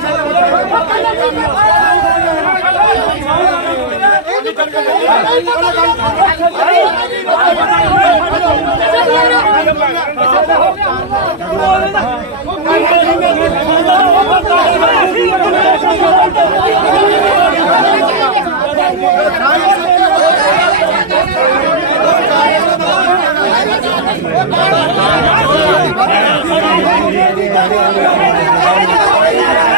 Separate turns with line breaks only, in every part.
ਮਿੱਤਰੋਂ ਨਾਲ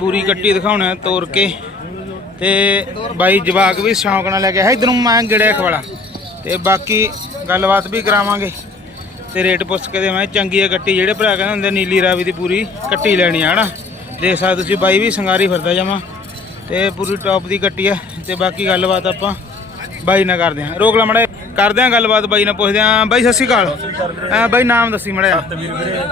ਬੂਰੀ ਕੱਟੀ ਦਿਖਾਉਣਾ ਤੋੜ ਕੇ। ਤੇ ਬਾਈ ਜਵਾਕ ਵੀ ਸ਼ੌਂਕ ਨਾਲ ਲੈ ਕੇ ਆਇਆ। ਇਧਰੋਂ ਮੈਂ ਗਿੜਿਆ ਖਵਾਲਾ ਤੇ ਬਾਕੀ ਗੱਲਬਾਤ ਵੀ ਕਰਾਵਾਂਗੇ। ਤੇ ਰੇਟ ਪੁੱਛ ਕੇ ਦੇਵਾਂ। ਚੰਗੀ ਹੈ ਕੱਟੀ। ਜਿਹੜੇ ਭਰਾ ਕਹਿੰਦੇ ਹੁੰਦੇ ਨੀਲੀ ਰਾਵੀ ਦੀ ਪੂਰੀ ਕੱਟੀ ਲੈਣੀ ਆ ਹਨਾ? ਦੇਖ ਸਕਦੇ ਤੁਸੀਂ ਬਾਈ ਵੀ ਸਿੰਗਾਰੀ ਫਿਰਦਾ ਜਾਵਾਂ ਤੇ ਪੂਰੀ ਟੌਪ ਦੀ ਕੱਟੀ ਆ। ਤੇ ਬਾਕੀ ਗੱਲਬਾਤ ਆਪਾਂ ਬਾਈ ਨਾਲ ਕਰਦੇ ਆਂ। ਰੋਕ ਲਾ ਮੜਾ ਕਰਦੇ ਆਂ ਗੱਲਬਾਤ ਬਾਈ ਨਾਲ ਪੁੱਛਦੇ ਆਂ। ਬਾਈ ਸਤਿ ਸ਼੍ਰੀ ਅਕਾਲ। ਐ ਬਾਈ ਨਾਮ ਦੱਸੀ ਮੜਾ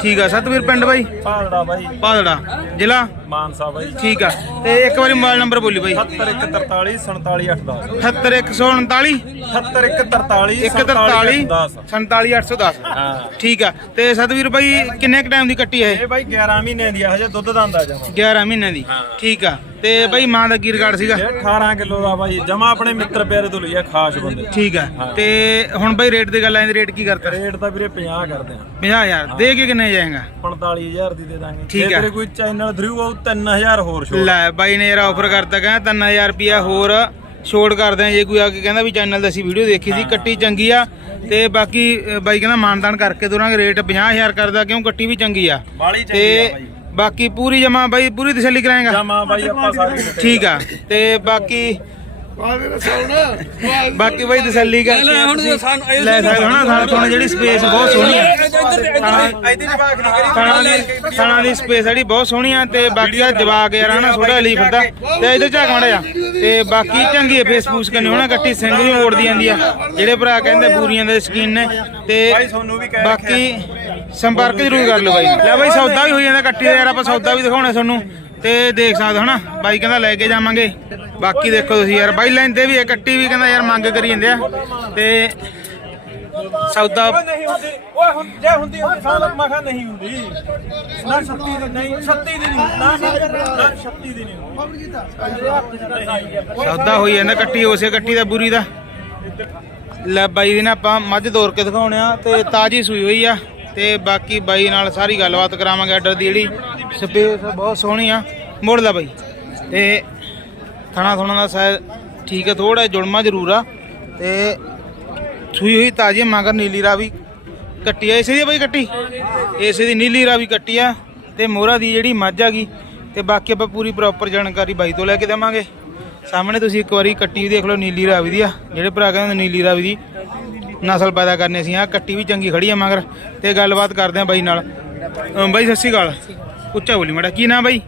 ਠੀਕ ਆ। ਸਤਵੀਰ ਪਿੰਡ ਬਾਈ?
ਭਾਲੜਾ ਬਾਈ।
ਪਾਦੜਾ ਜ਼ਿਲ੍ਹਾ?
ਮਾਨਸਾ ਬਾਈ
ਠੀਕ ਆ। ਤੇ ਇੱਕ ਵਾਰੀ ਮੋਬਾਈਲ ਨੰਬਰ ਬੋਲੀ ਬਾਈ।
7143 47810
78149
7143
143
10
47810
ਹਾਂ।
ਠੀਕ ਆ। ਤੇ ਸਤਵੀਰ ਬਾਈ ਕਿੰਨੇ ਕ ਟਾਈਮ ਦੀ ਕੱਟੀ ਹੈ
ਇਹ? ਬਾਈ 11 ਮਹੀਨੇ ਦੀ ਆ ਹਜੇ ਦੁੱਧ ਦਾ ਅੰਦਾਜ਼ਾ ਜਮਾ
11 ਮਹੀਨਿਆਂ ਦੀ। ਠੀਕ ਆ। ਤੇ ਬਾਈ ਮਾਂ ਦਾ ਕੀ ਰਿਕਾਰਡ ਸੀਗਾ?
ਇਹ 18 ਕਿਲੋ ਦਾ ਬਾਈ ਜਮਾ ਆਪਣੇ ਮਿੱਤਰ ਪਿਆਰੇ ਤੋਂ ਲਈ ਆ ਖਾਸ ਬੰਦੇ।
ਠੀਕ ਆ ਤੇ ਹੁਣ ਬਾਈ ਰੇਟ ਦੀ ਗੱਲ ਆਈ ਰੇਟ ਕੀ ਕਰਤਾ?
ਰੇਟ ਤਾਂ ਵੀਰੇ 50 ਕਰਦੇ ਆ
50000 ਦੇ ਕੇ ਕਿੰਨੇ ਜਾਏਗਾ?
45000 ਦੀ ਦੇ ਦਾਂਗੇ।
ਠੀਕ
ਜੇ। ਤੇਰੇ ਕੋਈ ਚੈਨਲ ਥਰੂ ਆਉ 3000 ਹੋਰ ਛੋੜ।
ਲੈ ਬਾਈ ਨੇ ਯਾਰ ਆਫਰ ਕਰਤਾ ਕਹਿੰਦਾ 3000 ਰੁਪਿਆ ਹੋਰ ਛੋੜ ਕਰਦੇ ਆ ਜੇ ਕੋਈ ਆ ਕੇ ਕਹਿੰਦਾ ਵੀ ਚੈਨਲ ਤੇ ਅਸੀਂ ਵੀਡੀਓ ਦੇਖੀ ਸੀ ਕੱਟੀ ਚੰਗੀ ਆ। ਤੇ ਬਾਕੀ ਬਾਈ ਕਹਿੰਦਾ ਮਾਨਦਾਨ ਕਰਕੇ ਦੋਰਾਂਗੇ। ਰੇਟ 50000 ਕਰਦਾ ਕਿਉਂ ਕੱਟੀ ਵੀ ਚੰਗੀ ਆ? ਤੇ ਬਾਕੀ ਪੂਰੀ ਜਮਾ ਬਾਈ ਪੂਰੀ ਤਸੱਲੀ ਕਰਾਏਗਾ?
ਜਮਾ ਬਾਈ ਆਪਾਂ ਸਾਰੇ
ਠੀਕ ਆ। ਤੇ ਬਾਕੀ ਬਾਕੀ ਬਾਈ ਤਸੱਲੀ ਕਰਕੇ ਲੈ ਸਕਦੇ ਹੋ ਨਾ ਥਾਣਾ ਥਾਣਾ ਜਿਹੜੀ ਸਪੇਸ ਬਹੁਤ ਸੋਹਣੀ
ਜਵਾਕ ਨਹੀਂ ਕਰੀ
ਥਾਣਾ ਦੀ ਥਾਣਾ ਦੀ ਸਪੇਸ ਜਿਹੜੀ ਬਹੁਤ ਸੋਹਣੀ ਆ ਤੇ ਬਾਕੀ ਆ ਜਵਾਕ ਯਾਰ ਹਨਾ ਛੋਟਾ ਲਈ ਫਿਰਦਾ। ਤੇ ਇਧਰ ਝਾਕ ਮੜਾ ਜਾ ਤੇ ਬਾਕੀ ਚੰਗੀ ਹੈ ਫੇਸਬੁੱਕ ਕਰਨੀ ਹੋਣਾ ਕੱਟੀ ਸਿੰਘ ਵੀ ਮੋੜਦੀ ਜਾਂਦੀ ਆ। ਜਿਹੜੇ ਭਰਾ ਕਹਿੰਦੇ ਬੂਰੀਆਂ ਦੇ ਸਕੀਨ ਨੇ ਤੇ
ਬਾਈ ਤੁਹਾਨੂੰ ਵੀ ਕਹਿ
ਬਾਕੀ ਸੰਪਰਕ ਜ਼ਰੂਰ ਕਰ ਲਓ ਬਾਈ। ਲੈ ਬਾਈ ਸੌਦਾ ਵੀ ਹੋ ਜਾਂਦਾ ਕੱਟੀ ਦਾ ਯਾਰ ਆਪਾਂ ਸੌਦਾ ਵੀ ਦਿਖਾਉਣਾ ਤੁਹਾਨੂੰ ਤੇ ਦੇਖ ਸਕਦੇ ਹੋ ਨਾ ਬਾਈ ਕਹਿੰਦਾ ਲੈ ਕੇ ਜਾਵਾਂਗੇ। ਬਾਕੀ ਦੇਖੋ ਤੁਸੀਂ ਯਾਰ ਬਾਈ ਲੈਂਦੇ ਵੀ ਆ ਕੱਟੀ ਵੀ ਕਹਿੰਦਾ ਯਾਰ ਮੰਗ ਕਰੀ ਜਾਂਦੇ ਆ। ਤੇ ਸੌਦਾ
ਨਹੀਂ ਹੁੰਦੀ ਓਏ ਹੁਣ ਜੇ ਹੁੰਦੀ ਹੁੰਦੀ ਸਾਲ ਮਖਾ ਨਹੀਂ ਹੁੰਦੀ। ਨਾ 36 ਦੀ ਨਹੀਂ 36 ਦੀ ਨਹੀਂ ਨਾ ਨਾ 36 ਦੀ ਨਹੀਂ
ਸੌਦਾ ਹੋਈ ਜਾਂਦਾ ਕੱਟੀ ਉਸੇ ਕੱਟੀ ਦਾ ਬੁਰੀ ਦਾ। ਲੈ ਬਾਈ ਦੀ ਨਾ ਆਪਾਂ ਮੱਝ ਤੋਰ ਕੇ ਦਿਖਾਉਣੇ ਆ ਤੇ ਤਾਜੀ ਸੂਈ ਹੋਈ ਆ। ਤੇ ਬਾਕੀ ਬਾਈ ਨਾਲ ਸਾਰੀ ਗੱਲਬਾਤ ਕਰਾਵਾਂਗੇ ਆਰਡਰ ਦੀ ਜਿਹੜੀ। ਸਪੇਸ ਬਹੁਤ ਸੋਹਣੀ ਆ। ਮੋੜ ਦਾ ਬਾਈ। ਤੇ ਥਣਾ ਥਣਾ ਦਾ ਸਾਇਜ਼ ਠੀਕ ਹੈ ਥੋੜਾ ਜੁੜਮਾ ਜ਼ਰੂਰ ਆ। ਤੇ ਸੂਈ ਹੋਈ ਤਾਜੀ ਮਗਰ ਨੀਲੀ ਰਾਵੀ ਕੱਟੀ ਆ। ਇਸੇ ਦੀ ਆ ਬਾਈ ਕੱਟੀ? ਇਸੇ ਦੀ ਨੀਲੀ ਰਾਵੀ ਕੱਟੀ ਆ। ਤੇ ਮੋਹਰਾ ਦੀ ਜਿਹੜੀ ਮੱਝ ਆ ਗਈ। ਤੇ ਬਾਕੀ ਆਪਾਂ ਪੂਰੀ ਪ੍ਰੋਪਰ ਜਾਣਕਾਰੀ ਬਾਈ ਤੋਂ ਲੈ ਕੇ ਦੇਵਾਂਗੇ। ਸਾਹਮਣੇ ਤੁਸੀਂ ਇੱਕ ਵਾਰੀ ਕੱਟੀ ਵੀ ਦੇਖ ਲਓ ਨੀਲੀ ਰਾਵੀ ਦੀ ਆ। ਜਿਹੜੇ ਭਰਾ ਕਹਿੰਦੇ ਨੀਲੀ ਰਾਵੀ ਦੀ। ਨਸਲ ਪੈਦਾ ਕਰਨੀ ਸੀ। ਆ ਕੱਟੀ ਵੀ ਚੰਗੀ ਖੜੀ ਆ ਮਗਰ। ਤੇ ਗੱਲਬਾਤ ਕਰਦੇ ਆ ਬਾਈ ਨਾਲ। ਅਮ ਬਾਈ ਸਤਿ ਸ਼੍ਰੀ ਅਕਾਲ। ਉੱਚਾ ਬੋਲੀ ਮਾੜਾ। ਕੀ ਨਾਮ ਬਾਈ?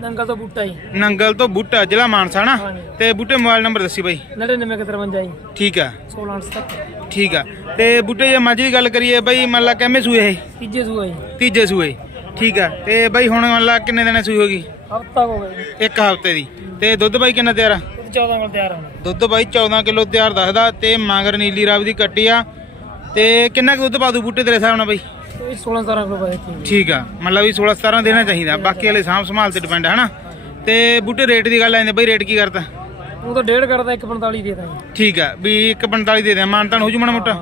ਨੰਗਲ ਤੋਂ ਬੂਟਾ ਜੀ।
ਨੰਗਲ ਤੋਂ ਬੂਟਾ ਜ਼ਿਲ੍ਹਾ ਮਾਨਸਾ ਨਾ? ਤੇ ਬੂਟੇ ਮੋਬਾਈਲ ਨੰਬਰ ਦੱਸੀ ਬਾਈ।
9953 ਜੀ।
ਠੀਕ ਆ।
16 ਤੱਕ
ਠੀਕ ਆ। ਤੇ ਬੂਟੇ ਜੇ ਮੱਝ ਦੀ ਗੱਲ ਕਰੀਏ ਬਾਈ ਮੰਨ ਲਾ ਕਿੰਨੇ ਸੂਏ ਇਹ?
ਤੀਜੇ ਸੂਆ ਜੀ।
ਤੀਜੇ ਸੂਏ। ਠੀਕ ਆ। ਤੇ ਬਾਈ ਹੁਣ ਮੰਨ ਲਾ ਕਿੰਨੇ ਦਿਨਾਂ ਸੂਈ ਹੋਗੀ
ਹਫਤਾ ਹੋ ਗਿਆ
ਇੱਕ ਹਫ਼ਤੇ ਦੀ। ਤੇ ਦੁੱਧ ਬਾਈ ਕਿੰਨਾ ਤਿਆਰ ਆ?
14 ਕੋਲ ਤਿਆਰ ਹੋਣਾ।
ਦੁੱਧ ਬਾਈ 14 ਕਿਲੋ ਤਿਆਰ ਦੱਸਦਾ ਤੇ ਮਾਂਗਰ ਨੀਲੀ ਰਾਵ ਦੀ ਕੱਟੀ ਆ। ਤੇ ਕਿੰਨਾ ਕੁ ਦੁੱਧ ਪਾ ਦੂ ਬੂਟੇ ਤੇਰੇ ਹਿਸਾਬ ਨਾਲ ਬਾਈ?
ਇਹ 16 17 ਕਿਲੋ ਸੀ
ਠੀਕ ਆ ਮਤਲਬ ਵੀ 16 17 ਦੇਣਾ ਚਾਹੀਦਾ। ਬਾਕੀ ਵਾਲੇ ਸਾਂਭ ਸੰਭਾਲ ਤੇ ਡਿਪੈਂਡ ਹੈ ਨਾ ਤੇ ਬੂਟੇ ਰੇਟ ਦੀ ਗੱਲ ਆਂਦੇ ਬਾਈ ਰੇਟ ਕੀ ਕਰਦਾ?
ਉਹ ਤਾਂ ਡੇਢ ਕਰਦਾ 145 ਦੇ ਦਾਂ ਜੀ
ਠੀਕ ਆ ਵੀ 145 ਦੇ ਦੇ ਮਾਨਤਾਨ ਹੋ ਜੂ ਮਾੜਾ ਮੋਟਾ?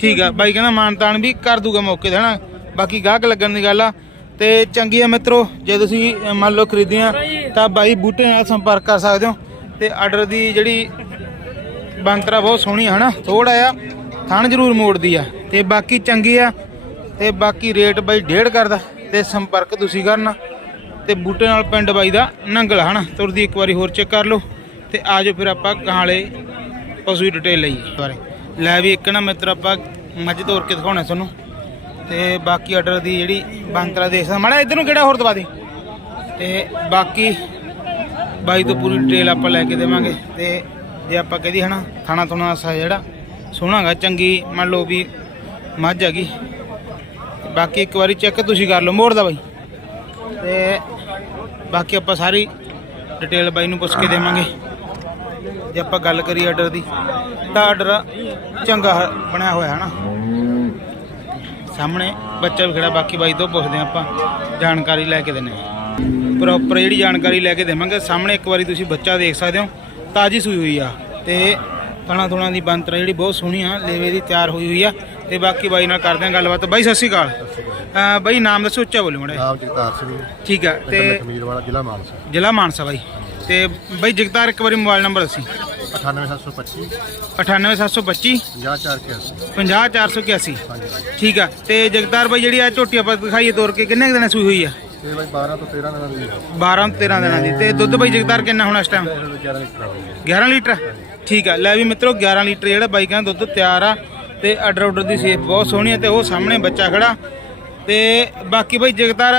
ਠੀਕ ਆ ਬਾਈ ਕਹਿੰਦਾ ਮਾਨਤਾਨ ਵੀ ਕਰ ਦੂਗਾ ਮੌਕੇ ਤੇ ਹਨਾ? ਬਾਕੀ ਗਾਹਕ ਲੱਗਣ ਦੀ ਗੱਲ ਆ। ਤੇ ਚੰਗੀ ਆ ਮਿੱਤਰੋ ਜੇ ਤੁਸੀਂ ਮੰਨ ਲਓ ਖਰੀਦੀਆਂ ਤਾਂ ਬਾਈ ਬੂਟੇ ਨਾਲ ਸੰਪਰਕ ਕਰ ਸਕਦੇ ਹੋ। ਤੇ ਆਰਡਰ ਦੀ ਜਿਹੜੀ ਬੰਤਰਾ ਬਹੁਤ ਸੋਹਣੀ ਆ ਨਾ ਥੋੜਾ ਆ ਥਣ ਜ਼ਰੂਰ ਮੋੜਦੀ ਆ। ਤੇ ਬਾਕੀ ਚੰਗੀ ਆ, ਤੇ ਬਾਕੀ ਰੇਟ ਬਾਈ ਡੇਢ ਕਰਦਾ, ਤੇ ਸੰਪਰਕ ਤੁਸੀਂ ਕਰਨਾ। ਤੇ ਬੂਟੇ ਨਾਲ ਪਿੰਡ ਬਾਈ ਦਾ ਨੰਗਲ, ਹਨਾ? ਤੁਰਦੀ ਇੱਕ ਵਾਰੀ ਹੋਰ ਚੈੱਕ ਕਰ ਲਓ, ਤੇ ਆਜੋ ਫਿਰ ਆਪਾਂ ਗਾਂ ਵਾਲੇ ਪਸ਼ੂ ਦੀ ਡਿਟੇਲ ਲਈ ਬਾਰੇ। ਲੈ ਵੀ ਇੱਕ ਨਾ ਮਿੱਤਰ ਆਪਾਂ ਮੱਝ ਤੋਰ ਕੇ ਦਿਖਾਉਣਾ ਤੁਹਾਨੂੰ। ਤੇ ਬਾਕੀ ਆਰਡਰ ਦੀ ਜਿਹੜੀ ਬੰਤਰਾ ਦੇਖਦਾ ਸਕਦਾ ਮਾੜਾ ਇਧਰ ਨੂੰ ਕਿਹੜਾ ਹੋਰ ਦਵਾ ਦੇ। ਤੇ ਬਾਕੀ ਬਾਈ ਤੋਂ ਪੂਰੀ ਡਿਟੇਲ ਆਪਾਂ ਲੈ ਕੇ ਦੇਵਾਂਗੇ ਤੇ ਜੇ ਆਪਾਂ ਕਹਦੀ ਹਨਾ, ਥਾਣਾ ਥੁਣਾ ਸਾ ਜਿਹੜਾ, ਸੋਹਣਾਗਾ, ਚੰਗੀ ਮੰਨ ਲਓ ਵੀ ਮੱਝ ਹੈਗੀ। ਬਾਕੀ ਇੱਕ ਵਾਰੀ ਚੈੱਕ ਤੁਸੀਂ ਕਰ ਲਓ ਮੋੜ ਦਾ ਬਾਈ। ਤੇ ਬਾਕੀ ਆਪਾਂ ਸਾਰੀ ਡਿਟੇਲ ਬਾਈ ਨੂੰ ਪੁੱਛ ਕੇ ਦੇਵਾਂਗੇ। ਜੇ ਆਪਾਂ ਗੱਲ ਕਰੀ ਆਰਡਰ ਦੀ, ਤਾਂ ਆਰਡਰ ਚੰਗਾ ਬਣਿਆ ਹੋਇਆ ਹੈ ਨਾ ਸਾਹਮਣੇ ਬੱਚਾ ਵੀ ਖੜਾ, ਬਾਕੀ ਬਾਈ ਤੋਂ ਪੁੱਛਦੇ ਹਾਂ ਆਪਾਂ, ਜਾਣਕਾਰੀ ਲੈ ਕੇ ਦਿੰਨੇ ਪ੍ਰੋਪਰ ਜਿਹੜੀ ਜਾਣਕਾਰੀ ਲੈ ਕੇ ਦੇਵਾਂਗੇ। ਸਾਹਮਣੇ ਇੱਕ ਵਾਰੀ ਤੁਸੀਂ ਬੱਚਾ ਦੇਖ ਸਕਦੇ ਹੋ। ਤਾਜੀ ਸੂਈ ਹੋਈ ਆ ਤੇ ਥਣਾ ਥੁਣਾ ਦੀ ਬੰਤਰਾ ਜਿਹੜੀ ਬਹੁਤ ਸੋਹਣੀ ਆ ਲੇਵੇ ਦੀ ਤਿਆਰ ਹੋਈ ਹੋਈ ਆ ਤੇ ਬਾਕੀ ਬਾਈ ਨਾਲ ਕਰਦੇ ਹਾਂ ਗੱਲਬਾਤ। ਬਾਈ ਸਤਿ ਸ਼੍ਰੀ ਅਕਾਲ। ਬਾਈ ਨਾਮ ਦੱਸੋ ਉੱਚਾ ਬੋਲੋ ਮੜਾ
ਨਾਮ ਜਗਤਾਰ ਸਿੰਘ।
ਠੀਕ ਆ
ਤੇ
ਤੇ
ਕਮੀਰ ਵਾਲਾ ਜ਼ਿਲ੍ਹਾ ਮਾਨਸਾ।
ਜ਼ਿਲ੍ਹਾ ਮਾਨਸਾ ਬਾਈ। ਤੇ ਬਾਈ ਜਗਤਾਰ ਇੱਕ ਵਾਰੀ ਮੋਬਾਈਲ ਨੰਬਰ ਦੱਸੀ।
98725
98725
50481
50481
ਹਾਂਜੀ।
ਠੀਕ ਆ ਤੇ ਜਗਤਾਰ ਬਾਈ ਜਿਹੜੀ ਆ ਝੋਟੀ ਆਪਾਂ ਦਿਖਾਈਏ ਤੋਰ ਕੇ ਕਿੰਨੇ ਦਿਨਾਂ ਸੂਈ ਹੋਈ ਆ?
ਇਹ ਬਾਈ 12 ਤੋਂ 13 ਦਿਨਾਂ ਦੀ
12 ਤੋਂ 13 ਦਿਨਾਂ ਦੀ। ਤੇ ਦੁੱਧ ਬਾਈ ਜਗਤਾਰ ਕਿੰਨਾ ਹੋਣਾ ਇਸ ਟਾਈਮ
11 ਲੀਟਰ ਹੋਈ
11 ਲੀਟਰ? ਠੀਕ ਆ। ਲੈ ਵੀ ਮਿੱਤਰੋ 11 ਲੀਟਰ ਜਿਹੜਾ ਬਾਈਕਾਂ ਦਾ ਦੁੱਧ ਤਿਆਰ ਆ ਤੇ ਆਰਡਰ ਆਰਡਰ ਦੀ ਸੇਫ ਬਹੁਤ ਸੋਹਣੀ ਆ ਤੇ ਉਹ ਸਾਹਮਣੇ ਬੱਚਾ ਖੜਾ। ਤੇ ਬਾਕੀ ਬਾਈ ਜਗਤਾਰ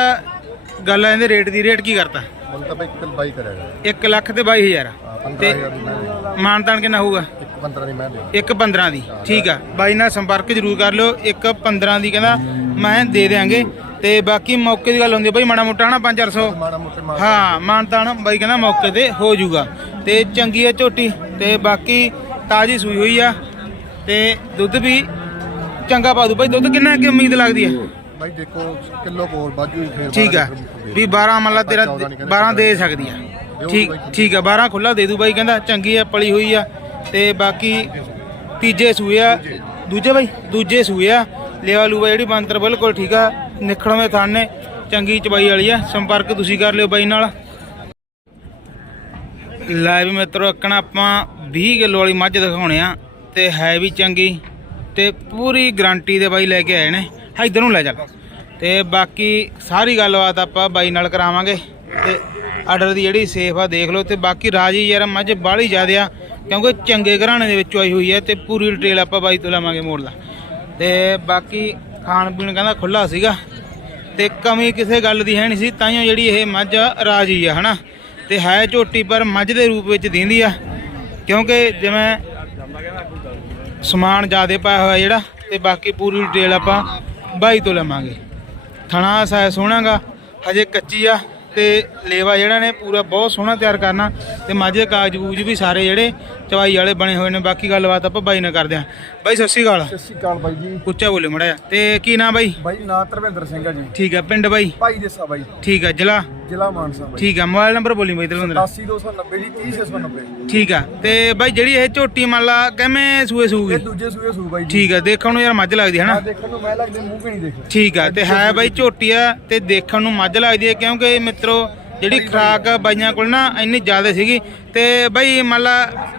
ਗੱਲ ਆ ਇਹਦੇ ਰੇਟ ਦੀ। ਰੇਟ ਕੀ ਕਰਤਾ?
ਹੁਣ ਤਾਂ ਬਾਈ ਬਾਈ ਕਰੇਗਾ
1 ਲੱਖ ਤੇ 22000
ਹਾਂ,
ਤੇ
15000 ਦੀ ਮੈਂ
ਮਾਨਤਾਨ ਕਿੰਨਾ ਹੋਊਗਾ?
ਇੱਕ 15 ਦੀ ਮੈਂ ਦੇਣਾ
ਇੱਕ 15 ਦੀ। ਠੀਕ ਆ। ਬਾਈ ਨਾਲ ਸੰਪਰਕ ਜ਼ਰੂਰ ਕਰ ਲਿਓ। ਇੱਕ 15 ਦੀ ਕਹਿੰਦਾ ਮੈਂ ਦੇ ਦਿਆਂਗੇ। ਤੇ ਬਾਕੀ ਮੌਕੇ ਦੀ ਗੱਲ ਹੁੰਦੀ ਆ ਬਾਈ ਮਾੜਾ ਮੋਟਾ ਹਨਾ 5-400
ਮਾੜਾ ਮੋਟੇ
ਹਾਂ ਮਾਨਤਾਨ ਬਾਈ ਕਹਿੰਦਾ ਮੌਕੇ ਤੇ ਹੋ ਜਾਊਗਾ। ਤੇ ਚੰਗੀ ਹੈ ਝੋਟੀ ਤੇ ਬਾਕੀ ਤਾਜੀ ਸੂਈ ਹੋਈ ਆ। ਤੇ ਦੁੱਧ ਵੀ ਚੰਗਾ ਪਾ ਦੂ ਬਾਈ ਦੁੱਧ ਕਿੰਨਾ ਕੀ ਉਮੀਦ ਲੱਗਦੀ ਹੈ
ਬਾਈ ਦੇਖੋ ਕਿਲੋ ਕੋਲ ਬਾਜੂ ਹੀ ਫੇਰ
ਠੀਕ ਆ। ਵੀ 12 ਮੰਨ ਲਾ ਤੇਰਾ 12 ਦੇ ਸਕਦੀ ਆ। ਠੀਕ ਠੀਕ ਆ 12 ਖੁੱਲਾ ਦੇ ਦੂ ਬਾਈ ਕਹਿੰਦਾ ਚੰਗੀ ਆ ਪਲੀ ਹੋਈ ਆ। ਤੇ ਬਾਕੀ ਤੀਜੇ ਸੂਏ ਆ। ਦੂਜੇ। ਬਾਈ ਦੂਜੇ ਸੂਏ ਆ। ਲੇਵਾ ਲੂਵਾ ਜਿਹੜੀ ਬੰਤਰ ਬਿਲਕੁਲ ਠੀਕ ਆ। ਨਿਖੜਵੇਂ ਥਾਨ ਨੇ। ਚੰਗੀ ਚਬਾਈ ਵਾਲੀ ਆ। ਸੰਪਰਕ ਤੁਸੀਂ ਕਰ ਲਿਓ ਬਾਈ ਨਾਲ। ਲੈ ਵੀ ਮਿੱਤਰੋ ਅੱਕਣਾ ਆਪਾਂ 20 ਕਿਲੋ ਵਾਲੀ ਮੱਝ ਦਿਖਾਉਣੇ ਆ ਤੇ ਹੈ ਵੀ ਚੰਗੀ ਤੇ ਪੂਰੀ ਗਾਰੰਟੀ ਦੇ ਬਾਈ ਲੈ ਕੇ ਆਏ ਨੇ। ਇਧਰ ਨੂੰ ਲੈ ਚੱਲ। ਤੇ ਬਾਕੀ ਸਾਰੀ ਗੱਲਬਾਤ ਆਪਾਂ ਬਾਈ ਨਾਲ ਕਰਾਵਾਂਗੇ ਤੇ ਆਰਡਰ ਦੀ ਜਿਹੜੀ ਸੇਫ ਆ ਦੇਖ ਲਓ ਤੇ ਬਾਕੀ ਰਾਜੀ ਯਾਰ ਮੱਝ ਬਾਹਲੀ ਜ਼ਿਆਦੇ ਆ, ਕਿਉਂਕਿ ਚੰਗੇ ਘਰਾਣੇ ਦੇ ਵਿੱਚੋਂ ਆਈ ਹੋਈ ਹੈ ਤੇ ਪੂਰੀ ਡਿਟੇਲ ਆਪਾਂ ਬਾਈ ਤੋਂ ਲਵਾਂਗੇ ਮੋੜ ਦਾ ਤੇ ਬਾਕੀ ਖਾਣ ਪੀਣ ਕਹਿੰਦਾ ਖੁੱਲਾ ਸੀਗਾ ਤੇ ਕਮੀ ਕਿਸੇ ਗੱਲ ਦੀ ਹੈ ਨਹੀਂ ਸੀ ਤਾਈਓ ਜਿਹੜੀ ਇਹ ਮੱਝ ਰਾਜੀ ਆ, ਹਨਾ? ਤੇ ਹੈ ਝੋਟੀ, ਪਰ ਮੱਝ ਦੇ ਰੂਪ ਵਿੱਚ ਦਿੰਦੀ ਆ, ਕਿਉਂਕਿ ਜਿਵੇਂ ਸਮਾਨ ਜ਼ਿਆਦੇ ਪਾਇਆ ਹੋਇਆ ਜਿਹੜਾ, ਤੇ ਬਾਕੀ ਪੂਰੀ ਡਿਟੇਲ ਆਪਾਂ ਬਾਈ ਤੋਂ ਲਵਾਂਗੇ। ਥਣਾ ਸਾ ਸੋਹਣਾਗਾ, ਹਜੇ ਕੱਚੀ ਆ, ਤੇ ਲੇਵਾ ਜਿਹੜਾ ਨੇ ਪੂਰਾ ਬਹੁਤ ਸੋਹਣਾ ਤਿਆਰ ਕਰਨਾ, ਤੇ ਮੱਝ ਦੇ ਕਾਗਜ਼ ਕੂਜ ਵੀ ਸਾਰੇ ਜਿਹੜੇ ਚਵਾਈ ਵਾਲੇ ਬਣੇ ਹੋਏ ਨੇ ਬਾਕੀ ਗੱਲਬਾਤ ਆਪਾਂ ਬਾਈ ਨਾਲ ਕਰਦੇ ਆਂ ਬਾਈ ਸਤਿ ਸ਼੍ਰੀ ਅਕਾਲ।
ਸਤਿ ਸ਼੍ਰੀ ਅਕਾਲ ਬਾਈ ਜੀ।
ਉੱਚਾ ਬੋਲੇ ਮੜਿਆ ਤੇ ਕੀ ਨਾਂ ਬਾਈ?
ਬਾਈ ਨਾਂ ਧਰਮਿੰਦਰ ਸਿੰਘ ਆ ਜੀ।
ਠੀਕ ਆ ਪਿੰਡ ਬਾਈ?
ਭਾਈ ਦੇਸਾ ਬਾਈ।
ਠੀਕ ਆ ਜ਼ਿਲ੍ਹਾ?
ਜ਼ਿਲ੍ਹਾ ਮਾਨਸਾ ਬਾਈ।
ਠੀਕ ਆ ਮੋਬਾਈਲ ਨੰਬਰ ਬੋਲੀ ਬਾਈ ਤਲਵੰਦਰ
80290 ਜੀ 30690
ਠੀਕ ਆ ਤੇ ਬਾਈ ਜਿਹੜੀ ਇਹ ਝੋਟੀ ਮੰਨ ਲਾ ਕਿਵੇਂ ਸੂਏ ਸੂਗੀ?
ਇਹ ਦੂਜੇ ਸੂਏ ਸੂ ਬਾਈ ਜੀ।
ਠੀਕ ਆ ਦੇਖਣ ਨੂੰ ਯਾਰ ਮੱਝ ਲੱਗਦੀ ਹੈ ਨਾ।
ਦੇਖਣ ਨੂੰ ਮੈਂ ਲੱਗਦੇ ਮੂੰਹ ਵੀ ਨਹੀਂ ਦੇਖ
ਠੀਕ ਆ ਤੇ ਹੈ ਬਾਈ ਝੋਟੀ ਆ ਤੇ ਦੇਖਣ ਨੂੰ ਮੱਝ ਲੱਗਦੀ ਹੈ ਕਿਉਂਕਿ ਮਿੱਤਰੋ ਜਿਹੜੀ ਖਰਾਕ ਬਾਈਆਂ ਕੋਲ ਨਾ ਇੰਨੀ ਜ਼ਿਆਦਾ ਸੀਗੀ ਤੇ ਬਾਈ ਮੰਨ ਲਾ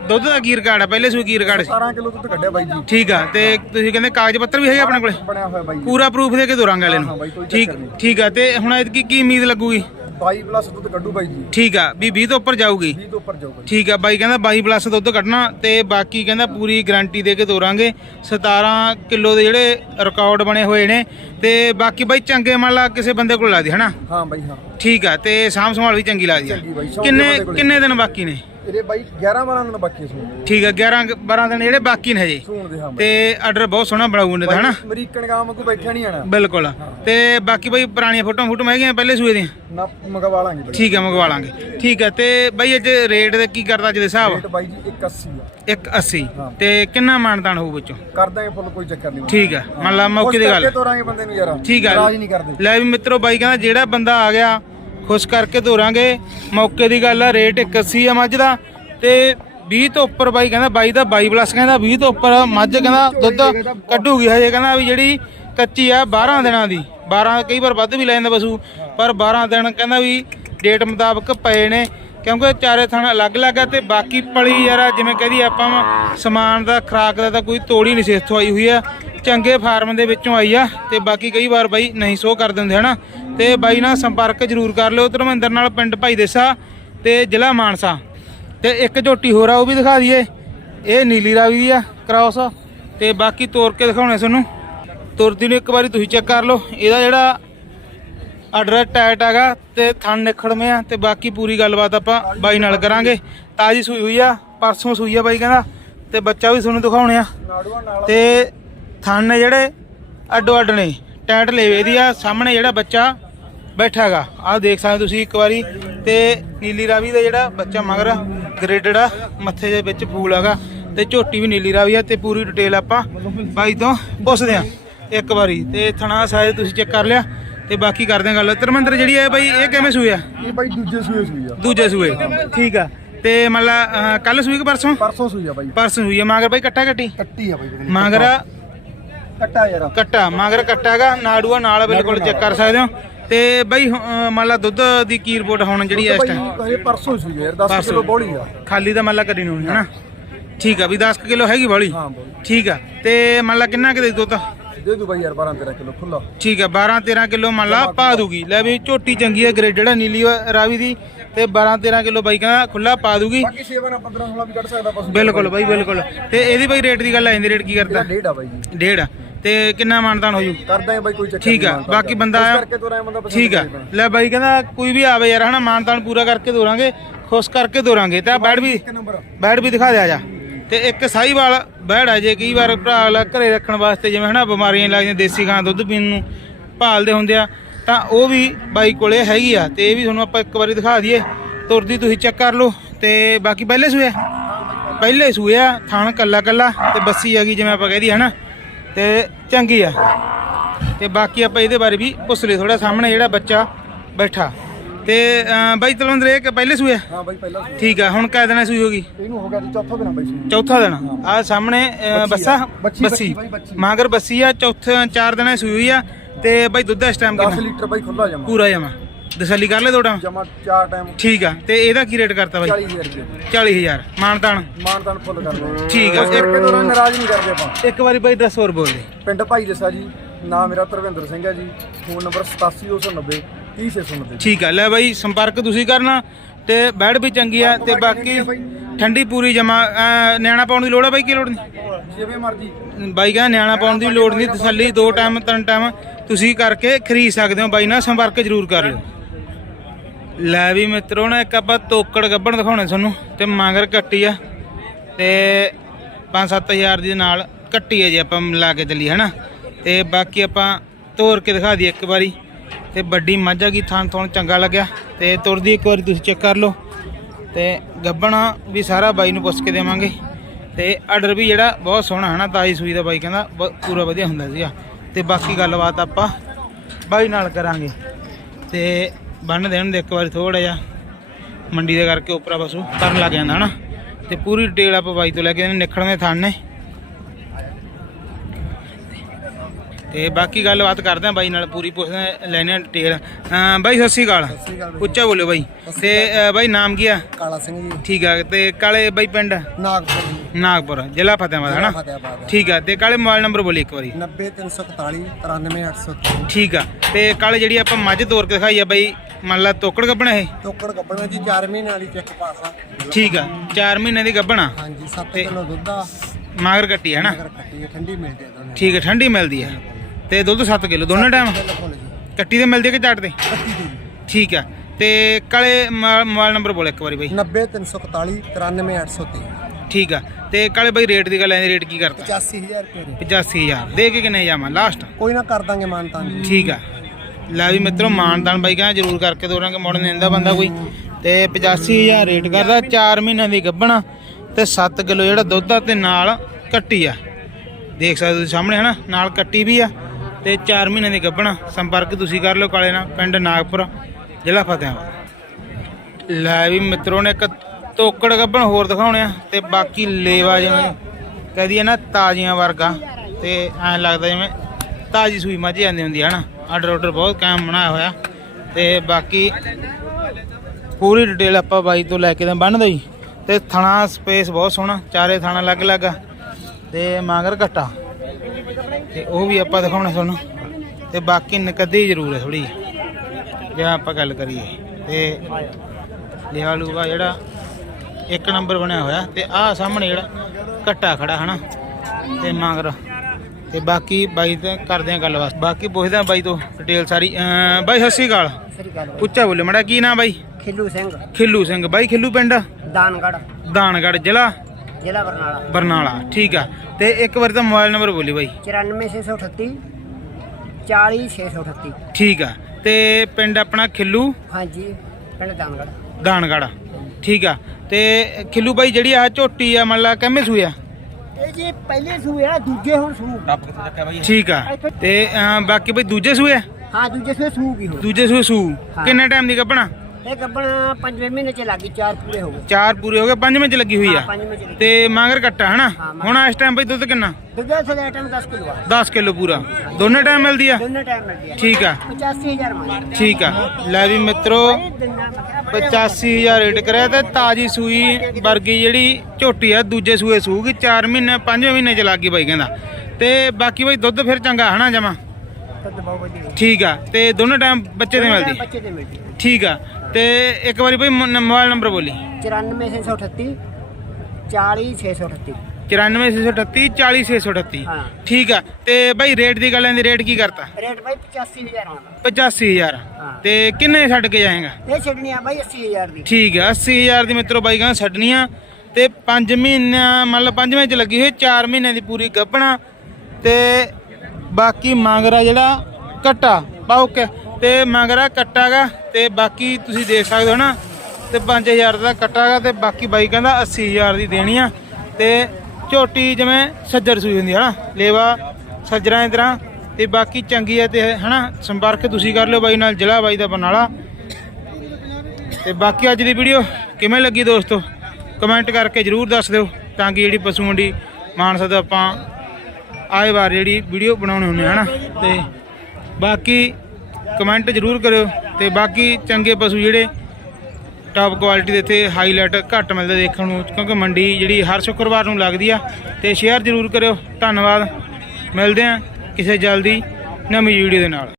ਦੁੱਧ ਦਾ ਕੀ ਰਿਕਾਰਡ ਆ? ਪਹਿਲੇ ਸੂਈ ਕੀ ਰਿਕਾਰਡ ਸੀ?
17 ਕਿਲੋ ਦੁੱਧ ਕੱਢਿਆ ਬਾਈ ਜੀ।
ਠੀਕ ਆ ਤੇ ਤੁਸੀਂ ਕਹਿੰਦੇ ਕਾਗਜ਼ ਪੱਤਰ ਵੀ ਹੈਗੇ ਆਪਣੇ ਕੋਲੇ?
ਬਣਿਆ ਹੋਇਆ ਬਾਈ
ਪੂਰਾ ਪ੍ਰੂਫ ਦੇ ਕੇ ਦੋਰਾਂਗੇ ਵਾਲੇ ਨੂੰ। ਠੀਕ। ਠੀਕ ਆ ਤੇ ਹੁਣ ਇਹਦੀ ਕੀ ਉਮੀਦ ਲੱਗੂਗੀ?
22 ਪਲੱਸ ਦੁੱਧ ਕੱਢੂ ਬਾਈ ਜੀ।
ਠੀਕ ਆ ਵੀ 20 ਤੋਂ ਉੱਪਰ ਜਾਊਗੀ।
20 ਤੋਂ ਉੱਪਰ ਜਾਊਗਾ ਜੀ।
ਠੀਕ ਆ ਬਾਈ ਕਹਿੰਦਾ 22 ਪਲੱਸ ਦੁੱਧ ਕੱਢਣਾ ਤੇ ਬਾਕੀ ਕਹਿੰਦਾ ਪੂਰੀ ਗਾਰੰਟੀ ਦੇ ਕੇ ਤੋਰਾਂਗੇ। 17 ਕਿਲੋ ਦੇ ਜਿਹੜੇ ਰਿਕਾਰਡ ਬਣੇ ਹੋਏ ਨੇ ਤੇ ਬਾਕੀ ਬਾਈ ਚੰਗੇ ਮੰਨ ਲਾ ਕਿਸੇ ਬੰਦੇ ਕੋਲ ਲੱਗਦੀ ਹਨਾ?
ਹਾਂ ਬਾਈ ਹਾਂ।
ਠੀਕ ਆ ਤੇ ਸਾਂਭ ਸੰਭਾਲ ਵੀ ਚੰਗੀ ਲੱਗਦੀ ਆ।
ਚੰਗੀ ਬਾਈ, ਸੌ
ਕਿੰਨੇ
ਕੋਲੇ।
ਕਿੰਨੇ ਦਿਨ ਬਾਕੀ ਨੇ?
ਇਹਦੇ ਬਾਈ 11 12 ਦਿਨ ਬਾਕੀ ਸੂਣ
ਠੀਕ ਆ 11 12 ਦਿਨ ਜਿਹੜੇ ਬਾਕੀ ਨੇ ਹਜੇ।
ਸੂਣ ਦੇ ਹਾਂ ਬਾਈ।
ਤੇ ਆਰਡਰ ਬਹੁਤ ਸੋਹਣਾ ਬਣਾਉ ਨੇ ਹਨਾ?
ਅਮਰੀਕਨ ਗਾਂ ਵਾਂਗੂ ਬੈਠਿਆ ਨਹੀਂ ਆਣਾ
ਬਿਲਕੁਲ। ਤੇ ਬਾਕੀ ਬਾਈ ਪੁਰਾਣੀਆਂ ਫੋਟੋਆਂ ਫੋਟੋ ਹੈਗੀਆਂ ਪਹਿਲੇ ਸੂਏ ਦੀਆਂ?
ਨਾ ਮੰਗਵਾ ਲਾਂਗੇ ਬਾਈ।
ਠੀਕ ਆ ਮੰਗਵਾ ਲਾਂਗੇ। ਠੀਕ ਆ ਤੇ ਬਾਈ ਅੱਜ ਰੇਟ ਦਾ ਕੀ ਕਰਦਾ ਅੱਜ ਦੇ ਹਿਸਾਬ?
ਰੇਟ ਬਾਈ ਜੀ 180 ਆ।
180
ਹਾਂ।
ਤੇ ਕਿੰਨਾ ਮਾਨਦਾਨ ਹੋਊ ਵਿੱਚੋਂ?
ਕਰ ਦਾਂਗੇ ਫੁੱਲ ਕੋਈ ਚੱਕਰ ਨਹੀਂ
ਠੀਕ ਆ ਮੰਨ ਲਾ ਮੌਕੇ ਦੀ ਗੱਲ।
ਤੋਰਾਂਗੇ ਬੰਦੇ ਨੂੰ ਯਾਰ।
ਠੀਕ ਆ।
ਰਾਜ ਨਹੀਂ ਕਰਦੇ।
ਲੈ ਵੀ ਮਿੱਤਰੋ ਬਾਈ ਕਹਿੰਦਾ ਜਿਹੜਾ ਬੰਦਾ ਆ ਗਿਆ ਖੁਸ਼ ਕਰਕੇ ਤੋਰਾਂਗੇ। ਮੌਕੇ ਦੀ ਗੱਲ ਆ, ਰੇਟ 180 ਆ ਮੱਝ ਦਾ। ਤੇ 20 ਤੋਂ ਉੱਪਰ ਬਾਈ ਕਹਿੰਦਾ, ਬਾਈ ਦਾ 22 ਪਲੱਸ ਕਹਿੰਦਾ 20 ਤੋਂ ਉੱਪਰ ਮੱਝ ਕਹਿੰਦਾ, ਦੁੱਧ ਕੱਢੂਗੀ ਹਜੇ ਕਹਿੰਦਾ ਵੀ ਜਿਹੜੀ ਕੱਚੀ ਆ 12 ਦਿਨਾਂ ਦੀ। 12 ਕਈ ਵਾਰ ਵੱਧ ਵੀ ਲੈ ਜਾਂਦਾ ਪਸ਼ੂ, ਪਰ 12 ਦਿਨ ਕਹਿੰਦਾ ਵੀ ਡੇਟ ਮੁਤਾਬਕ ਪਏ ਨੇ। ਕਿਉਂਕਿ ਚਾਰੇ ਥਣ ਅਲੱਗ-ਅਲੱਗ ਆ ਤੇ ਬਾਕੀ ਪਲੀ ਯਾਰ ਜਿਵੇਂ ਕਹਦੀ ਆਪਾਂ, ਸਮਾਨ ਦਾ ਖਰਾਕ ਦਾ ਤਾਂ ਕੋਈ ਤੋੜੀ ਨਹੀਂ ਸੀ ਇੱਥੋਂ ਆਈ ਹੋਈ ਆ। ਚੰਗੇ ਫਾਰਮ ਦੇ ਵਿੱਚੋਂ ਆਈ ਆ ਤੇ ਬਾਕੀ ਕਈ ਵਾਰ ਬਾਈ ਨਹੀਂ ਸੋ ਕਰ ਦਿੰਦੇ, ਹਨਾ? ਤੇ ਬਾਈ ਨਾਲ ਸੰਪਰਕ ਜ਼ਰੂਰ ਕਰ ਲਿਓ ਧਰਮਿੰਦਰ ਨਾਲ ਪਿੰਡ ਭਾਈ ਦੇਸਾ ਤੇ ਜ਼ਿਲ੍ਹਾ ਮਾਨਸਾ। ਤੇ ਇੱਕ ਝੋਟੀ ਹੋਰ ਆ, ਉਹ ਵੀ ਦਿਖਾ ਦਈਏ। ਇਹ ਨੀਲੀ ਰਾਵੀ ਦੀ ਆ ਕ੍ਰਾਸ ਤੇ ਬਾਕੀ ਤੋਰ ਕੇ ਦਿਖਾਉਣੇ ਤੁਹਾਨੂੰ। ਤੁਰਦੀ ਨੂੰ ਇੱਕ ਵਾਰੀ ਤੁਸੀਂ ਚੈੱਕ ਕਰ ਲਓ। ਇਹਦਾ ਜਿਹੜਾ ਆਰਡਰ ਟਾਈਟ ਹੈਗਾ ਤੇ ਥਣ ਨਿਖੜਵੇਂ ਆ ਤੇ ਬਾਕੀ ਪੂਰੀ ਗੱਲਬਾਤ ਆਪਾਂ ਬਾਈ ਨਾਲ ਕਰਾਂਗੇ। ਤਾਜੀ ਸੂਈ ਹੋਈ ਆ, ਪਰਸੋਂ ਸੂਈ ਆ ਬਾਈ ਕਹਿੰਦਾ। ਤੇ ਬੱਚਾ ਵੀ ਤੁਹਾਨੂੰ ਦਿਖਾਉਣੇ ਆ।
ਨਾੜੂਆ
ਤੇ ਥਣ ਨੇ ਜਿਹੜੇ ਅੱਡੋ ਅੱਡ ਨੇ। ਟਾਈਟ ਲੇਵੇ ਦੀ ਆ ਸਾਹਮਣੇ ਜਿਹੜਾ ਬੱਚਾ ਬੈਠਾ ਹੈਗਾ ਆਹ ਦੇਖ ਸਕਦੇ ਤੁਸੀਂ ਇੱਕ ਵਾਰੀ ਤੇ ਨੀਲੀ ਰਾਵੀ ਦਾ ਜਿਹੜਾ ਬੱਚਾ ਮਗਰ ਗ੍ਰੇਡਡ ਆ ਮੱਥੇ ਦੇ ਵਿੱਚ ਫੂਲ ਹੈਗਾ ਤੇ ਝੋਟੀ ਵੀ ਨੀਲੀ ਰਾਵੀ ਆ ਤੇ ਪੂਰੀ ਡਿਟੇਲ ਆਪਾਂ ਬਾਈ ਤੋਂ ਪੁੱਛਦੇ ਆ। ਇੱਕ ਵਾਰੀ ਤੇ ਥਣਾ ਸਾਇਜ਼ ਤੁਸੀਂ ਚੈੱਕ ਕਰ ਲਿਆ ਤੇ ਬਾਕੀ ਕਰਦੇ ਆ ਗੱਲ। ਧਰਮੰਦਰ ਜਿਹੜੀ ਹੈ ਬਾਈ ਇਹ ਕਿਵੇਂ ਸੂਈ ਆ?
ਇਹ ਬਾਈ ਦੂਜੇ ਸੂਏ ਸੂਈ ਆ।
ਦੂਜੇ ਸੂਏ। ਠੀਕ ਆ। ਤੇ ਮਤਲਬ ਕੱਲ ਸੂਈ ਕਿ ਪਰਸੋਂ?
ਪਰਸੋਂ ਸੂਈ ਆ ਬਾਈ।
ਪਰਸੋਂ ਸੂਈ ਆ। ਮਗਰ ਬਾਈ ਕੱਟਾ ਕੱਟੀ
ਕੱਟੀ ਆ ਬਾਈ।
ਮਗਰ
ਕੱਟਾ ਯਾਰ।
ਕੱਟਾ ਮਗਰ ਕੱਟਾ ਹੈਗਾ ਨਾੜੂਆ ਨਾਲ ਬਿਲਕੁਲ ਚੈੱਕ ਕਰ ਸਕਦੇ ਹੋ। ਤੇ ਬਈ ਹੁ- ਅਹ ਮੰਨ ਲਾ ਦੁੱਧ ਦੀ ਕੀ ਰਿਪੋਰਟ ਹੁਣ ਜਿਹੜੀ ਇਸ ਟਾਈਮ
ਇਹ ਪਰਸੋਂ ਸੂਈ ਯਾਰ 10
ਪਰਸੋਂ।
ਕਿਲੋ ਬੋਲੀ ਆ।
ਖਾਲੀ ਦਾ ਮੰਨ ਲਾ ਕਰੀ ਨੂੰ ਹੈਨਾ? ਠੀਕ ਆ ਵੀ 10 ਕਿਲੋ ਹੈਗੀ ਬੋਲੀ
ਹਾਂ ਬੋਲੀ
ਠੀਕ ਆ ਤੇ ਮੰਨ ਲਾ ਕਿੰਨਾ ਕਿ ਦੇ ਦੁੱਧ?
ਦੇ ਦੂ ਬਾਈ ਯਾਰ 12 13 ਕਿਲੋ ਖੁੱਲਾ
ਠੀਕ ਆ 12 13 ਕਿਲੋ ਮੰਨ ਲਾ ਪਾ ਦੂਗੀ। ਲੈ ਵੀ ਝੋਟੀ ਚੰਗੀ ਹੈ ਗ੍ਰੇਡਡ ਆ ਨੀਲੀ ਰਾਵੀ ਦੀ। ਤੇ 12 13 ਕਿਲੋ ਬਾਈ ਕਹਿੰਦਾ ਖੁੱਲਾ ਪਾ ਦੂਗੀ।
ਬਾਕੀ ਸੇਵਾ ਨਾਲ 15 16 ਵੀ ਕੱਢ ਸਕਦਾ
ਬਿਲਕੁਲ ਬਾਈ ਬਿਲਕੁਲ। ਤੇ ਇਹਦੀ ਬਾਈ ਰੇਟ ਦੀ ਗੱਲ ਆ ਜਾਂਦੀ ਰੇਟ ਕੀ ਕਰਦਾ?
ਡੇਢ ਆ ਬਾਈ ਜੀ।
ਡੇਢ ਆ। ਤੇ ਕਿੰਨਾ ਮਾਨਦਾਨ ਹੋ ਜੂ
ਕਰਦਾ ਹੈ ਬਾਈ ਕੋਈ ਚੱਕਰ
ਠੀਕ ਆ ਬਾਕੀ ਬੰਦਾ ਆ
ਕਰਕੇ ਤੋਰਾ ਬੰਦਾ ਪਸੰਦ
ਠੀਕ ਆ। ਲੈ ਬਾਈ ਕਹਿੰਦਾ ਕੋਈ ਵੀ ਆਵੇ ਯਾਰ ਹਨਾ ਮਾਨਤਾਨ ਪੂਰਾ ਕਰਕੇ ਦੋਰਾਂਗੇ ਖੁਸ਼ ਕਰਕੇ ਦੋਰਾਂਗੇ ਤੇ ਆ ਬੈਡ ਵੀ ਬੈਡ ਵੀ ਦਿਖਾ ਦਿਆ ਜਾ। ਤੇ ਇੱਕ ਸਾਈਵਾਲ ਬੈਡ ਆ ਜੇ ਕਈ ਵਾਰ ਭਰਾ ਲਾ ਘਰੇ ਰੱਖਣ ਵਾਸਤੇ ਜਿਵੇਂ ਹਨਾ ਬਿਮਾਰੀਆਂ ਲੱਗਦੀਆਂ ਦੇਸੀ ਗਾਂ ਦੁੱਧ ਪੀਣ ਨੂੰ ਭਾਲਦੇ ਹੁੰਦੇ ਆ ਤਾਂ ਉਹ ਵੀ ਬਾਈ ਕੋਲੇ ਹੈਗੀ ਆ। ਤੇ ਇਹ ਵੀ ਤੁਹਾਨੂੰ ਆਪਾਂ ਇੱਕ ਵਾਰੀ ਦਿਖਾ ਦਈਏ। ਤੁਰਦੀ ਤੁਸੀਂ ਚੈੱਕ ਕਰ ਲਓ। ਤੇ ਬਾਕੀ ਪਹਿਲੇ ਸੂਏ ਪਹਿਲੇ ਸੂਏ ਆ ਥਣ ਕੱਲਾ ਕੱਲਾ ਤੇ ਬੱਸੀ ਹੈਗੀ ਜਿਵੇਂ ਆਪਾਂ ਕਹਿ ਹਨਾ। ਤੇ ਚੰਗੀ ਆ। ਤੇ ਬਾਕੀ ਆਪਾਂ ਇਹਦੇ ਬਾਰੇ ਵੀ ਪੁੱਛ ਲਈ ਥੋੜਾ ਸਾਹਮਣੇ ਜਿਹੜਾ ਬੱਚਾ ਬੈਠਾ। ਤੇ ਬਾਈ ਤਲਵੰਦਰ ਇਹ ਕਿ ਪਹਿਲੇ ਸੂਏ?
ਹਾਂ ਬਾਈ ਪਹਿਲਾਂ।
ਠੀਕ ਆ ਹੁਣ ਕਿਹ ਦੇਣਾ ਸੂਈ ਹੋਗੀ
ਇਹਨੂੰ ਹੋ ਗਿਆ ਚੌਥਾ ਦਿਨ ਬਾਈ
ਚੌਥਾ ਦਿਨ ਆ ਸਾਹਮਣੇ ਬੱਸਾ? ਬੱਸੀ। ਮਾਗਰ ਬੱਸੀ ਆ ਚੌਥੇ ਚਾਰ ਦਿਨਾਂ ਸੂਈ ਹੋਈ ਆ। ਤੇ ਬਾਈ ਦੁੱਧ ਇਸ ਟਾਈਮ
10
ਕਿੰਨਾ
ਲੀਟਰ ਬਾਈ ਖੁੱਲਾ ਜਮਾ।
ਪੂਰਾ ਜਮਾ। ਦਸਲੀ ਕਰ ਲੈ ਤੁਹਾਡਾ?
ਜਮਾ ਚਾਰ ਟਾਈਮ
ਠੀਕ ਆ ਤੇ ਇਹਦਾ ਕੀ ਰੇਟ ਕਰਤਾ ਬਾਈ?
40000 ਰੁਪਏ।
40000 ਮਾਨਤਾਨ?
ਮਾਨਦਾਨ ਫੁੱਲ ਕਰ ਲਓ।
ਠੀਕ ਆ।
ਕਰਕੇ ਤੋਰਾ ਨਾਰਾਜ਼ ਨਹੀਂ ਕਰਦੇ ਆਪਾਂ।
ਇੱਕ ਵਾਰੀ ਬਾਈ ਦੱਸ ਹੋਰ ਬੋਲ ਦੇ।
ਪਿੰਡ ਭਾਈ ਦਸਾ ਜੀ ਨਾਮ ਮੇਰਾ ਧਰਵਿੰਦਰ ਸਿੰਘ ਹੈ ਜੀ। ਫੋਨ ਨੰਬਰ 87290 30690
ਠੀਕ ਆ ਲੈ ਬਾਈ ਸੰਪਰਕ ਤੁਸੀਂ ਕਰਨਾ ਤੇ ਬੈਡ ਵੀ ਚੰਗੀ ਆ ਤੇ ਬਾਕੀ ਠੰਡੀ ਪੂਰੀ ਜਮਾ ਨਿਆਣਾ ਪਾਉਣ ਦੀ ਲੋੜ ਆ ਬਾਈ ਕੀ ਲੋੜ ਨਹੀਂ?
ਜਿਵੇਂ ਮਰਜ਼ੀ।
ਬਾਈ ਕਹਿੰਦਾ ਨਿਆਣਾ ਪਾਉਣ ਦੀ ਲੋੜ ਨਹੀਂ ਤਸੱਲੀ ਦੋ ਟਾਈਮ ਤਿੰਨ ਟਾਈਮ ਤੁਸੀਂ ਕਰਕੇ ਖਰੀਦ ਸਕਦੇ ਹੋ ਬਾਈ ਨਾਲ ਸੰਪਰਕ ਜ਼ਰੂਰ ਕਰ ਲਿਓ। ਲੈ ਵੀ ਮਿੱਤਰੋ ਨਾ ਇੱਕ ਆਪਾਂ ਤੋਕੜ ਗੱਭਣ ਦਿਖਾਉਣੇ ਤੁਹਾਨੂੰ, ਤੇ ਮਗਰ ਕੱਟੀ ਆ, ਤੇ 5-7000 ਦੀ ਨਾਲ ਕੱਟੀ ਹੈ ਜੀ ਆਪਾਂ ਲਾ ਕੇ ਚੱਲੀ, ਹਨਾ? ਤੇ ਬਾਕੀ ਆਪਾਂ ਤੋਰ ਕੇ ਦਿਖਾ ਦਈਏ ਇੱਕ ਵਾਰੀ, ਤੇ ਵੱਡੀ ਮੱਝ ਆ ਗਈ, ਥਾਂ ਥੋਂ ਚੰਗਾ ਲੱਗਿਆ, ਤੇ ਤੁਰਦੀ ਇੱਕ ਵਾਰੀ ਤੁਸੀਂ ਚੈੱਕ ਕਰ ਲਓ, ਤੇ ਗੱਭਣਾ ਵੀ ਸਾਰਾ ਬਾਈ ਨੂੰ ਪੁੱਛ ਕੇ ਦੇਵਾਂਗੇ, ਤੇ ਆਰਡਰ ਵੀ ਜਿਹੜਾ ਬਹੁਤ ਸੋਹਣਾ, ਹਨਾ? ਤਾਜ਼ੀ ਸੂਈ ਦਾ ਬਾਈ ਕਹਿੰਦਾ ਬਹੁਤ- ਪੂਰਾ ਵਧੀਆ ਹੁੰਦਾ ਸੀਗਾ, ਤੇ ਬਾਕੀ ਗੱਲਬਾਤ ਆਪਾਂ ਬਾਈ ਨਾਲ ਕਰਾਂਗੇ, ਤੇ ਬੰਨ ਦੇਣ ਦੇ ਇੱਕ ਵਾਰੀ ਥੋੜਾ ਜਿਹਾ ਮੰਡੀ ਦੇ ਕਰਕੇ ਉਪਰਾ ਪਸ਼ੂ ਕਰਨ ਲੱਗ ਜਾਂਦਾ ਹਨਾ। ਤੇ ਪੂਰੀ ਡਿਟੇਲ ਆਪਾਂ ਬਾਈ ਤੋਂ ਲੈ ਕੇ ਨਿਕਲਵੇਂ ਥਣ। ਨੇ ਤੇ ਬਾਕੀ ਗੱਲਬਾਤ ਕਰਦੇ ਆ ਬਾਈ ਨਾਲ ਪੂਰੀ ਪੁੱਛਦੇ ਲੈਣੇ ਆ ਡਿਟੇਲ ਬਾਈ ਸਤਿ ਸ਼੍ਰੀ ਅਕਾਲ। ਉੱਚਾ ਬੋਲਿਓ ਬਾਈ। ਤੇ ਬਾਈ ਨਾਮ ਕੀ ਆ?
ਕਾਲਾ ਸਿੰਘ ਜੀ।
ਠੀਕ ਆ ਤੇ ਕਾਲੇ ਬਾਈ ਪਿੰਡ?
ਨਾਗਪੁਰ
ਨਾਗਪੁਰ ਜ਼ਿਲ੍ਹਾ ਫਤਿਹਾਬਾਦ ਹਨਾ? ਠੀਕ ਆ ਤੇ ਕਾਲੇ ਮੋਬਾਈਲ ਨੰਬਰ ਬੋਲੀ ਇੱਕ ਵਾਰੀ।
90341 93803
ਠੀਕ ਆ ਤੇ ਕਾਲੇ ਜਿਹੜੀ ਆਪਾਂ ਮੱਝ ਤੋਰ ਕੇ ਦਿਖਾਈ ਆ ਬਾਈ ਮੰਨ ਲਾ ਤੋਕੜ ਗੱਬਣਾ ਇਹ?
ਟੋਕੜ ਕੱਪੜਾ ਜੀ 4 ਮਹੀਨੇ ਵਾਲੀ ਚੈੱਕ ਪਾਸਾ
ਠੀਕ ਆ 4 ਮਹੀਨੇ ਦੀ ਗੱਬਣਾ?
ਹਾਂਜੀ 7
ਤੇ-
ਕਿਲੋ ਦੁੱਧ ਆ।
ਮਾਗਰ ਕੱਟੀ ਹੈ ਨਾ
ਅਗਰ ਕੱਟੀ ਹੈ ਠੰਡੀ ਮਿਲਦੀ ਹੈ ਦੋਨੇ
ਠੀਕ ਹੈ ਠੰਡੀ ਮਿਲਦੀ ਹੈ ਤੇ ਦੁੱਧ 7 ਕਿਲੋ ਦੋਨੇ ਟਾਈਮ?
ਬਿਲਕੁਲ ਜੀ।
ਕੱਟੀ ਤੇ ਮਿਲਦੀ ਹੈ ਕਿ ਝੱਟ ਤੇ?
ਕੱਟੀ ਦੀ
ਠੀਕ ਆ ਤੇ ਕਾਲੇ ਮੋਬਾਈਲ ਨੰਬਰ ਬੋਲ ਇੱਕ ਵਾਰੀ ਬਾਈ।
90341 93803
ਠੀਕ ਆ ਤੇ ਕਾਲੇ ਬਾਈ ਰੇਟ ਦੀ ਗੱਲ ਐ ਰੇਟ ਕੀ ਕਰਤਾ?
85000 ਰੁਪਏ ਦੇ
85000 ਦੇ ਕੇ ਕਿੰਨੇ ਜਾਵਾਂ ਲਾਸਟ?
ਕੋਈ ਨਾ ਕਰ ਦਾਂਗੇ ਮਾਨਤਾਨ ਜੀ।
ਠੀਕ ਆ ਲੈ ਵੀ ਮਿੱਤਰੋ ਮਾਨਦਾਨ ਬਾਈ ਕਹਿੰਦਾ ਜ਼ਰੂਰ ਕਰਕੇ ਦੋਰਾਂਗੇ ਮੁੜ ਨਹੀਂ ਦਿੰਦਾ ਬੰਦਾ ਕੋਈ। ਤੇ 85000 ਰੇਟ ਕਰਦਾ 4 ਮਹੀਨਿਆਂ ਦੀ ਗੱਭਣਾ ਤੇ 7 ਕਿਲੋ ਜਿਹੜਾ ਦੁੱਧ ਆ ਤੇ ਨਾਲ ਕੱਟੀ ਆ। ਦੇਖ ਸਕਦੇ ਤੁਸੀਂ ਸਾਹਮਣੇ, ਹਨਾ? ਨਾਲ ਕੱਟੀ ਵੀ ਆ ਤੇ 4 ਮਹੀਨਿਆਂ ਦੀ ਗੱਭਣਾ। ਸੰਪਰਕ ਤੁਸੀਂ ਕਰ ਲਿਓ ਕਾਲੇ ਨਾਲ, ਪਿੰਡ ਨਾਗਪੁਰ, ਜ਼ਿਲ੍ਹਾ ਫਤਿਹਾਬਾਦ ਲੈ ਵੀ ਮਿੱਤਰੋ ਨੇ ਇੱਕ ਤੋਕੜ ਗੱਭਣ ਹੋਰ ਦਿਖਾਉਣੇ ਆ ਤੇ ਬਾਕੀ ਲੇਵਾ ਜਿਵੇਂ ਕਹਦੀ ਨਾ, ਤਾਜ਼ੀਆਂ ਵਰਗਾ ਤੇ ਐਂ ਲੱਗਦਾ ਜਿਵੇਂ ਤਾਜੀ ਸੂਈ ਮੱਝ ਜਾਂਦੀ ਹੁੰਦੀ ਹੈ ਨਾ ਆਰਡਰ ਆਰਡਰ ਬਹੁਤ ਕਾਇਮ ਬਣਾਇਆ ਹੋਇਆ। ਤੇ ਬਾਕੀ ਪੂਰੀ ਡਿਟੇਲ ਆਪਾਂ ਬਾਈ ਤੋਂ ਲੈ ਕੇ ਤਾਂ ਬੰਨਦਾ ਜੀ ਤੇ ਥਣਾ ਸਪੇਸ ਬਹੁਤ ਸੋਹਣਾ, ਚਾਰੇ ਥਾਣਾ ਅਲੱਗ-ਅਲੱਗ ਆ। ਤੇ ਮਾਂਗਰ ਘਟਾ। ਤੇ ਉਹ ਵੀ ਆਪਾਂ ਦਿਖਾਉਣਾ ਤੁਹਾਨੂੰ। ਤੇ ਬਾਕੀ ਨਕਦੀ ਜ਼ਰੂਰ ਹੈ ਥੋੜੀ ਜੇ ਆਪਾਂ ਗੱਲ ਕਰੀਏ। ਤੇ ਲਿਆ ਲੂਗਾ ਜਿਹੜਾ ਇੱਕ ਨੰਬਰ ਬਣਿਆ ਹੋਇਆ। ਤੇ ਆਹ ਸਾਹਮਣੇ ਜਿਹੜਾ ਕੱਟਾ ਖੜਾ, ਹਨਾ? ਤੇ ਮਗਰ। ਤੇ ਬਾਕੀ ਬਾਈ ਤੇ ਕਰਦੇ ਆ ਗੱਲਬਾਤ। ਬਾਕੀ ਪੁੱਛਦੇ ਆ ਬਾਈ ਤੋਂ ਡਿਟੇਲ ਸਾਰੀ। ਅਮ ਬਾਈ ਸਤਿ ਸ਼੍ਰੀ ਅਕਾਲ। ਉੱਚਾ ਬੋਲੇ ਮੜਾ ਕੀ ਨਾਂ ਬਾਈ?
ਖਿੱਲੂ ਸਿੰਘ।
ਖਿੱਲੂ ਸਿੰਘ। ਬਾਈ ਖਿੱਲੂ ਪਿੰਡ?
ਦਾਨਗੜ
ਦਾਨਗੜ ਜ਼ਿਲ੍ਹਾ?
ਜ਼ਿਲ੍ਹਾ ਬਰਨਾਲਾ।
ਬਰਨਾਲਾ ਠੀਕ ਆ। ਤੇ ਇੱਕ ਵਾਰ ਤਾਂ ਮੋਬਾਈਲ ਨੰਬਰ ਬੋਲੀ ਬਾਈ।
94638 40638
ਠੀਕ ਆ। ਤੇ ਪਿੰਡ ਆਪਣਾ ਖਿੱਲੂ?
ਹਾਂਜੀ ਪਿੰਡ ਦਾਨਗੜ
ਦਾਨਗੜ ਠੀਕ ਆ। ਤੇ ਖਿੱਲੂ ਬਾਈ ਜਿਹੜੀ ਆ ਝੋਟੀ ਆ ਮੰਨ ਲਾ ਕਿੰਮੇ ਸੂਆ
ਇਹ ਜੀ ਪਹਿਲੇ ਸੂਏ ਆ ਦੂਜੇ ਹੁਣ ਸੂ
ਠੀਕ ਆ। ਤੇ ਬਾਕੀ ਬਈ ਦੂਜੇ ਸੂਏ? ਆ?
ਹਾਂ ਦੂਜੇ ਸੂਏ ਸੂ ਕੀ ਹੋ।
ਦੂਜੇ ਸੂਏ ਸੂ। ਕਿੰਨੇ ਟਾਈਮ ਦੀ ਗੱਭਣਾ
ਇਹ ਗੱਬਣ ਪੰਜਵੇਂ ਮਹੀਨੇ ਚ ਲੱਗੀ ਚਾਰ ਪੂਰੇ ਹੋ ਗਏ।
ਚਾਰ ਪੂਰੇ ਹੋ ਗਏ ਪੰਜਵੇਂ ਚ ਲੱਗੀ ਹੋਈ ਆ।
ਪੰਜਵੇਂ ਚ ਲੱਗੀ
ਤੇ ਮਾਂਗਰ ਕੱਟਾ ਹਨਾ। ਹੁਣ ਇਸ ਟਾਈਮ ਬਈ ਦੁੱਧ ਕਿੰਨਾ?
ਦੂਜਾ ਆਈਟਮ 10 ਕਿਲੋ ਆ।
10 ਕਿਲੋ ਪੂਰਾ। ਦੋਨੇ ਟਾਈਮ ਮਿਲਦੀ ਆ?
ਦੋਨੇ ਟਾਈਮ ਮਿਲਦੀ ਆ।
ਠੀਕ ਆ।
85000 ਮੰਗ
ਠੀਕ ਆ। ਲੈ ਵੀ ਮਿੱਤਰੋ 85000 ਰੇਟ ਕਰਿਆ ਤੇ ਤਾਜੀ ਸੂਈ ਵਰਗੀ ਜਿਹੜੀ ਝੋਟੀ ਆ ਦੂਜੇ ਸੂਏ ਸੂਗੀ 4 ਮਹੀਨੇ 5ਵੇਂ ਮਹੀਨੇ ਚ ਲੱਗ ਬਾਈ ਕਹਿੰਦਾ। ਤੇ ਬਾਕੀ ਬਾਈ ਦੁੱਧ ਫਿਰ ਚੰਗਾ ਹਨਾ ਜਮਾ?
ਦੁੱਧ ਬਹੁਤ ਵਧੀਆ।
ਠੀਕ ਆ। ਤੇ ਦੋਨੇ ਟਾਈਮ ਬੱਚੇ ਦੇ ਮਿਲਦੀ?
ਬੱਚੇ ਦੇ ਮਿਲਦੀ।
ਠੀਕ ਆ। ਤੇ ਇੱਕ ਵਾਰੀ ਬਈ ਮੋਬਾਈਲ ਨੰਬਰ ਬੋਲੀ।
94638 40638
94638 40638
ਹਾਂ।
ਠੀਕ ਆ। ਤੇ ਬਾਈ ਰੇਟ ਦੀ ਗੱਲ ਆਂਦੀ ਰੇਟ ਕੀ ਕਰਤਾ?
ਰੇਟ ਬਾਈ 85000 ਆਉਂਦਾ
85000
ਹਾਂ।
ਤੇ ਕਿੰਨੇ ਛੱਡ ਕੇ ਜਾਏਗਾ?
ਇਹ ਛੱਡਣੀ ਆ ਬਾਈ 80000 ਦੀ।
ਠੀਕ ਆ 80000 ਦੀ ਮਿੱਤਰੋ ਬਾਈ ਕਹਿੰਦਾ ਛੱਡਣੀ ਆ। ਤੇ 5 ਮਹੀਨਿਆਂ ਮੰਨ ਲਓ 5ਵੇਂ ਚ ਲੱਗੀ ਹੋਈ 4 ਮਹੀਨਿਆਂ ਦੀ ਪੂਰੀ ਗੱਭਣਾ ਤੇ ਬਾਕੀ ਮੰਗਰਾ ਜਿਹੜਾ ਕੱਟਾ ਪਾਉਕ ਤੇ ਮੰਗਰਾ ਕੱਟਾਗਾ ਤੇ ਬਾਕੀ ਤੁਸੀਂ ਦੇਖ ਸਕਦੇ ਹੋ ਨਾ, ਤੇ 5000 ਦਾ ਕੱਟਾਗਾ ਤੇ ਬਾਕੀ ਬਾਈ ਕਹਿੰਦਾ 80000 ਦੀ ਦੇਣੀ ਆ, ਤੇ ਝੋਟੀ ਜਿਵੇਂ ਸੱਜਰ ਸੂਈ ਹੁੰਦੀ ਹੈ ਨਾ, ਲੇਵਾ ਸੱਜਰਾਂ ਦੀ ਤਰ੍ਹਾਂ, ਤੇ ਬਾਕੀ ਚੰਗੀ ਹੈ ਤੇ ਹਨਾ, ਸੰਪਰਕ ਤੁਸੀਂ ਕਰ ਲਿਓ ਬਾਈ ਨਾਲ, ਜ਼ਿਲ੍ਹਾ ਬਾਈ ਦਾ ਬਨਾਲਾ ਤੇ ਬਾਕੀ ਅੱਜ ਦੀ ਵੀਡੀਓ ਕਿਵੇਂ ਲੱਗੀ ਦੋਸਤੋ? ਕਮੈਂਟ ਕਰਕੇ ਜਰੂਰ ਦੱਸ ਦਿਓ, ਤਾਂ ਕਿ ਜਿਹੜੀ ਪਸ਼ੂ ਮੰਡੀ ਮਾਨਸਾ ਦਾ ਆਪਾਂ ਆਏ ਵਾਰ ਜਿਹੜੀ ਵੀਡੀਓ ਬਣਾਉਣੇ ਹੁੰਦੇ ਹਨਾ, ਤੇ ਬਾਕੀ ਕਮੈਂਟ ਜਰੂਰ ਕਰਿਓ ਤੇ ਬਾਕੀ ਚੰਗੇ ਪਸ਼ੂ ਜਿਹੜੇ ਟਾਪ ਕੁਆਲਿਟੀ ਦੇ ਇੱਥੇ ਹਾਈਲਾਈਟ ਘੱਟ ਮਿਲਦੇ ਦੇਖਣ ਨੂੰ, ਕਿਉਂਕਿ ਮੰਡੀ ਜਿਹੜੀ ਹਰ ਸ਼ੁੱਕਰਵਾਰ ਨੂੰ ਲੱਗਦੀ ਆ ਤੇ ਸ਼ੇਅਰ ਜਰੂਰ ਕਰਿਓ, ਧੰਨਵਾਦ। ਮਿਲਦੇ ਆ ਕਿਸੇ ਜਲਦੀ ਨਵੀਂ ਵੀਡੀਓ ਦੇ ਨਾਲ।